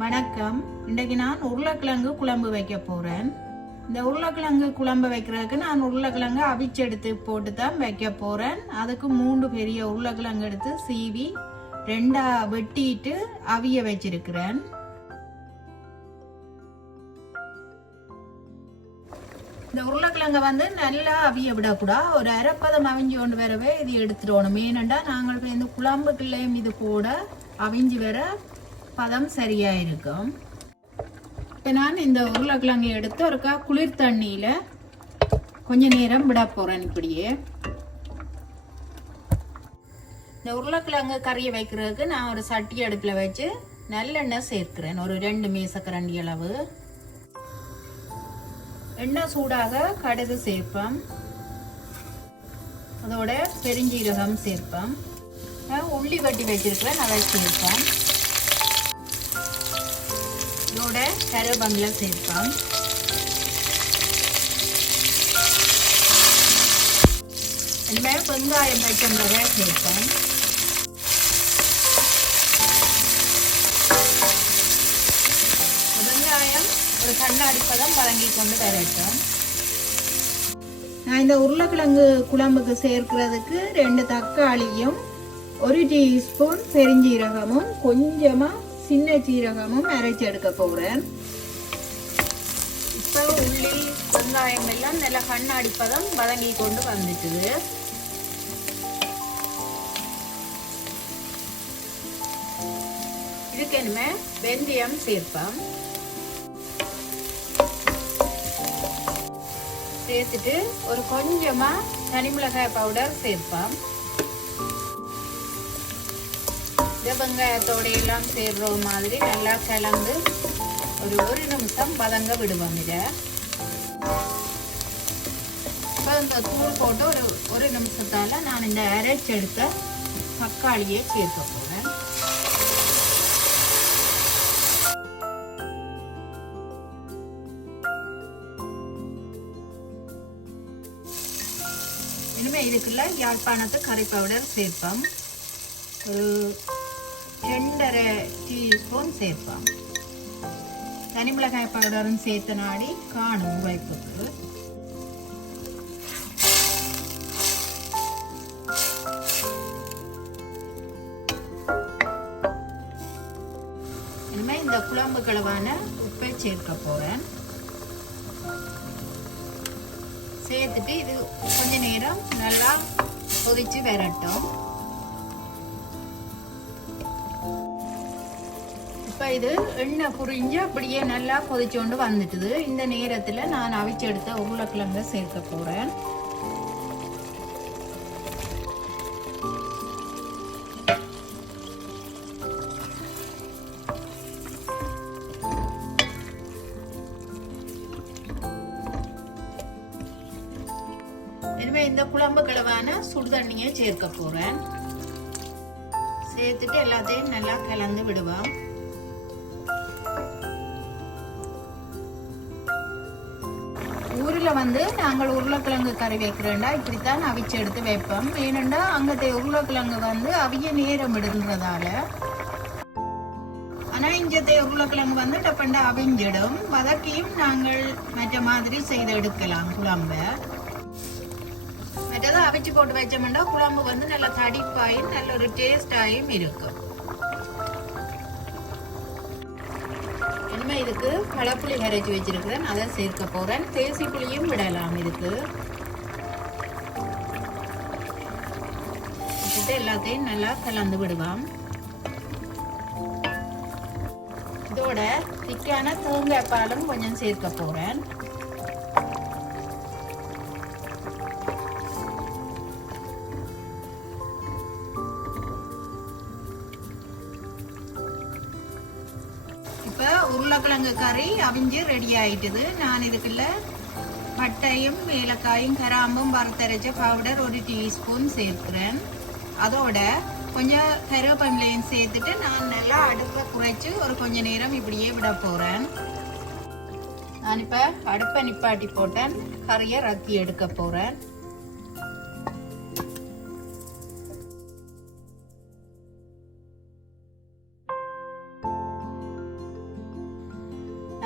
வணக்கம். இன்றைக்கு நான் உருளைக்கிழங்கு குழம்பு வைக்க போகிறேன். இந்த உருளைக்கிழங்கு குழம்பு வைக்கிறதுக்கு நான் உருளைக்கிழங்கு அவிச்செடுத்து போட்டு தான் வைக்க போகிறேன். அதுக்கு 3 பெரிய உருளைக்கிழங்கு எடுத்து சீவி 2 வெட்டிட்டு அவிய வச்சிருக்கிறேன். இந்த உருளைக்கிழங்கை நல்லா அவிய விடக்கூடாது. ஒரு அரைப்பதம் அவிஞ்சு கொண்டு வரவே இது எடுத்துடணும். ஏனெண்டா நாங்கள் இந்த குழம்புக்குள்ளேயும் இது கூட அவிஞ்சு வர பதம் சரியா இருக்கும். இப்போ நான் இந்த உருளைக்கிழங்கை எடுத்து ஒருக்கா குளிர் தண்ணியில் கொஞ்ச நேரம் விட போகிறேன். இப்படியே இந்த உருளைக்கிழங்கு கறியை வைக்கிறதுக்கு நான் ஒரு சட்டி அடுப்பில் வச்சு நல்லெண்ணெய் சேர்க்கிறேன். ஒரு 2 மேசக்கரண்டி அளவு எண்ணெய் சூடாக கடுகு சேர்ப்போம். அதோட பெருஞ்சீரகம் சேர்ப்போம். உள்ளி வட்டி வச்சிருக்கிறேன், அதை சேர்ப்போம். இதோட கருவேப்பிலை சேர்ப்போம். இனிமேல் வெங்காயம் பச்சை சேர்ப்போம். வெங்காயம் ஒரு கண்ணாடி பதம் வதங்கி கொண்டு வரட்டும். நான் இந்த உருளைக்கிழங்கு குழம்புக்கு சேர்க்கிறதுக்கு 2 தக்காளியும் 1 டீஸ்பூன் பெருஞ்சீரகமும் கொஞ்சமா சின்ன சீரகமும் அரைச்சி எடுக்க போகிறேன். இப்போ உள்ளி வெங்காயம் எல்லாம் நல்லா கண்ணாடி பதம் வதங்கி கொண்டு வந்துட்டுது. இதுக்கு இனிமே வெந்தயம் சேர்ப்போம். சேர்த்துட்டு ஒரு கொஞ்சமா தனிமிளகாய் பவுடர் சேர்ப்போம். இந்த வெங்காயத்தோட எல்லாம் சேர்ற மாதிரி நல்லா கலந்து ஒரு நிமிஷம் வதங்க விடுவோம். இதை இப்போ இந்த தூள் போட்டு ஒரு நிமிஷத்தால நான் இந்த அரைச்சி எடுத்த தக்காளியை சேர்க்க போகிறேன். இனிமேல் இதுக்குள்ள யாழ்ப்பாணத்து கறி பவுடர் சேர்ப்போம். ஒரு 2.5 டீஸ்பூன் சேர்ப்போம். தனிமிளகாய் பவுடரும் சேர்த்த நாடி காணும் உழைப்புக்கு. இனிமேல் இந்த குழம்பு கலவான உப்பை சேர்க்க போறேன். சேர்த்துட்டு இது கொஞ்ச நேரம் நல்லா கொதிச்சு வரட்டும். இப்போ இது எண்ணெய் புரிஞ்சு அப்படியே நல்லா கொதிச்சு கொண்டு வந்துட்டுது. இந்த நேரத்தில் நான் அவிச்செடுத்த உருளைக்கிழங்கை சேர்க்க போகிறேன். எனவே இந்த குழம்பு கிழவான சுடுதண்ணியை சேர்க்க போகிறேன். சேர்த்துட்டு எல்லாத்தையும் நல்லா கலந்து விடுவோம். ஊரில் நாங்கள் உருளைக்கிழங்கு கறி வைக்கிறோண்டா இப்படித்தான் அவிச்சு எடுத்து வைப்போம். ஏனெண்டா அங்கத்தை உருளைக்கிழங்கு அவிய நேரம் இடுன்றதால. ஆனால் இங்கத்தை உருளைக்கிழங்கு டப்பண்டா அவிஞ்சிடும். வதக்கியும் நாங்கள் மற்ற மாதிரி செய்து எடுக்கலாம் குழம்ப. மற்றதை அவிச்சு போட்டு வச்சோம்னா குழம்பு நல்லா தடிப்பாயும் நல்ல ஒரு டேஸ்டாயும் இருக்கும். இதுக்கு பழப்புளி கரைச்சி வச்சிருக்கிறேன், அதை சேர்க்க போறேன். தேசி புளியும் விடலாம். இதுக்கு எல்லாத்தையும் நல்லா கலந்து விடுவோம். இதோட திக்கான தேங்காய் பாலும் கொஞ்சம் சேர்க்க போறேன். உருளைக்கிழங்கு கறி அவிஞ்சு ரெடி ஆயிட்டுது. நான் இதுக்குள்ள பட்டையும் ஏலக்காயும் கிராம்பும் வறுத்தரைச்ச பவுடர் 1 டீஸ்பூன் சேர்க்கிறேன். அதோட கொஞ்சம் கருவேப்பிலையும் சேர்த்துட்டு நான் நல்லா அடுப்பை குறைச்சி ஒரு கொஞ்ச நேரம் இப்படியே விட போறேன். நான் இப்ப அடுப்பை நிப்பாட்டி போட்டேன். கறியை ரக்கி எடுக்க போறேன்.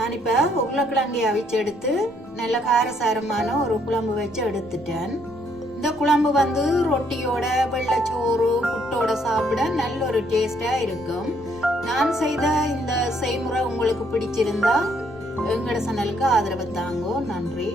நான் இப்போ உருளைக்கிழங்கை அவிச்சு எடுத்து நல்ல காரசாரமான ஒரு குழம்பு வச்சு எடுத்துட்டேன். இந்த குழம்பு ரொட்டியோட வெள்ளைச்சோறு புட்டோட சாப்பிட நல்ல ஒரு டேஸ்டா இருக்கும். நான் செய்த இந்த செய்முறை உங்களுக்கு பிடிச்சிருந்தா எங்களோட சேனலுக்கு ஆதரவு தாங்கோ. நன்றி.